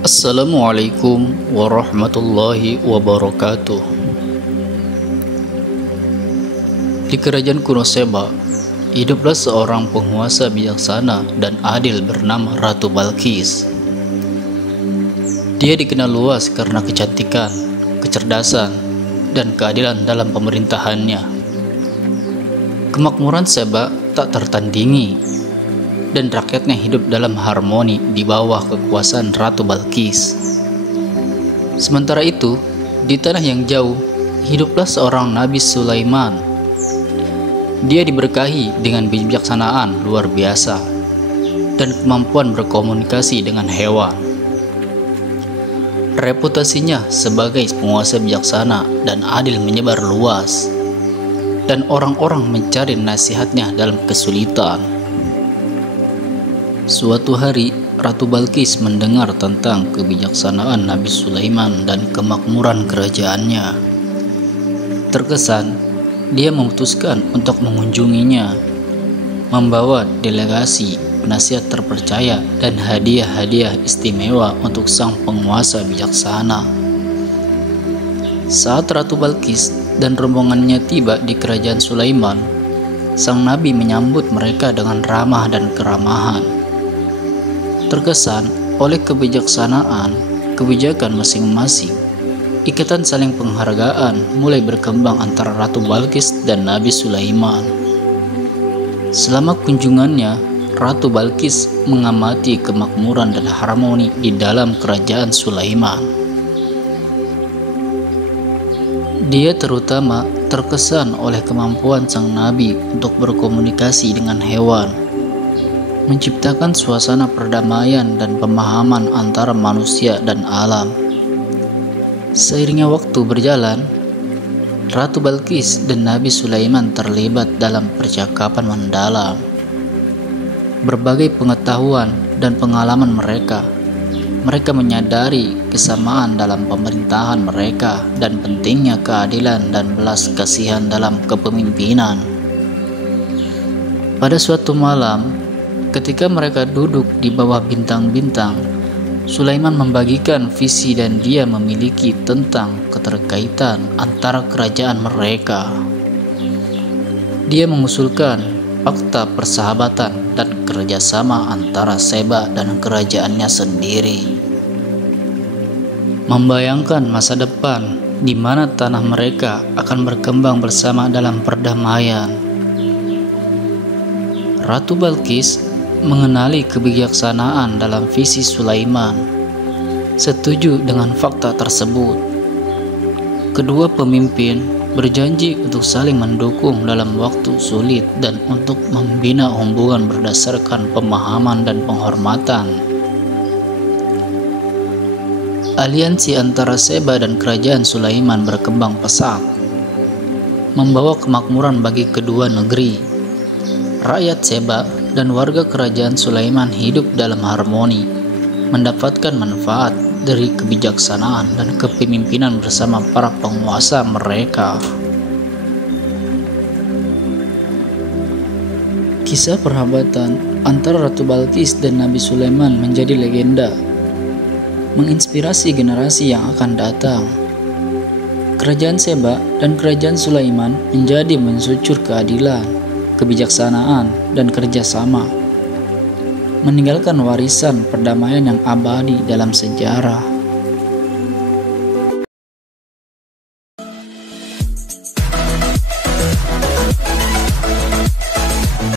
Assalamualaikum warahmatullahi wabarakatuh. Di kerajaan kuno Seba, hiduplah seorang penguasa bijaksana dan adil bernama Ratu Balqis. Dia dikenal luas karena kecantikan, kecerdasan, dan keadilan dalam pemerintahannya. Kemakmuran Seba tak tertandingi, dan rakyatnya hidup dalam harmoni di bawah kekuasaan Ratu Balqis. Sementara itu, di tanah yang jauh, hiduplah seorang Nabi Sulaiman. Dia diberkahi dengan kebijaksanaan luar biasa dan kemampuan berkomunikasi dengan hewan. Reputasinya sebagai penguasa bijaksana dan adil menyebar luas, dan orang-orang mencari nasihatnya dalam kesulitan. Suatu hari, Ratu Balqis mendengar tentang kebijaksanaan Nabi Sulaiman dan kemakmuran kerajaannya. Terkesan, dia memutuskan untuk mengunjunginya, membawa delegasi penasihat terpercaya dan hadiah-hadiah istimewa untuk sang penguasa bijaksana. Saat Ratu Balqis dan rombongannya tiba di kerajaan Sulaiman, sang nabi menyambut mereka dengan ramah dan keramahan. Terkesan oleh kebijaksanaan, kebijakan masing-masing, ikatan saling penghargaan mulai berkembang antara Ratu Balqis dan Nabi Sulaiman. Selama kunjungannya, Ratu Balqis mengamati kemakmuran dan harmoni di dalam kerajaan Sulaiman. Dia terutama terkesan oleh kemampuan sang nabi untuk berkomunikasi dengan hewan, menciptakan suasana perdamaian dan pemahaman antara manusia dan alam. Seiringnya waktu berjalan, Ratu Balqis dan Nabi Sulaiman terlibat dalam percakapan mendalam. Berbagai pengetahuan dan pengalaman mereka menyadari kesamaan dalam pemerintahan mereka dan pentingnya keadilan dan belas kasihan dalam kepemimpinan. Pada suatu malam, ketika mereka duduk di bawah bintang-bintang, Sulaiman membagikan visi dan dia memiliki tentang keterkaitan antara kerajaan mereka. Dia mengusulkan fakta persahabatan dan kerjasama antara Seba dan kerajaannya sendiri. Membayangkan masa depan di mana tanah mereka akan berkembang bersama dalam perdamaian. Ratu Balqis mengenali kebijaksanaan dalam visi Sulaiman, setuju dengan fakta tersebut. Kedua pemimpin berjanji untuk saling mendukung dalam waktu sulit dan untuk membina hubungan berdasarkan pemahaman dan penghormatan. Aliansi antara Seba dan kerajaan Sulaiman berkembang pesat, membawa kemakmuran bagi kedua negeri. Rakyat Seba dan warga kerajaan Sulaiman hidup dalam harmoni, mendapatkan manfaat dari kebijaksanaan dan kepemimpinan bersama para penguasa mereka. Kisah persahabatan antara Ratu Balqis dan Nabi Sulaiman menjadi legenda, menginspirasi generasi yang akan datang. Kerajaan Seba dan kerajaan Sulaiman menjadi mensucur keadilan, kebijaksanaan, dan kerjasama, meninggalkan warisan perdamaian yang abadi dalam sejarah.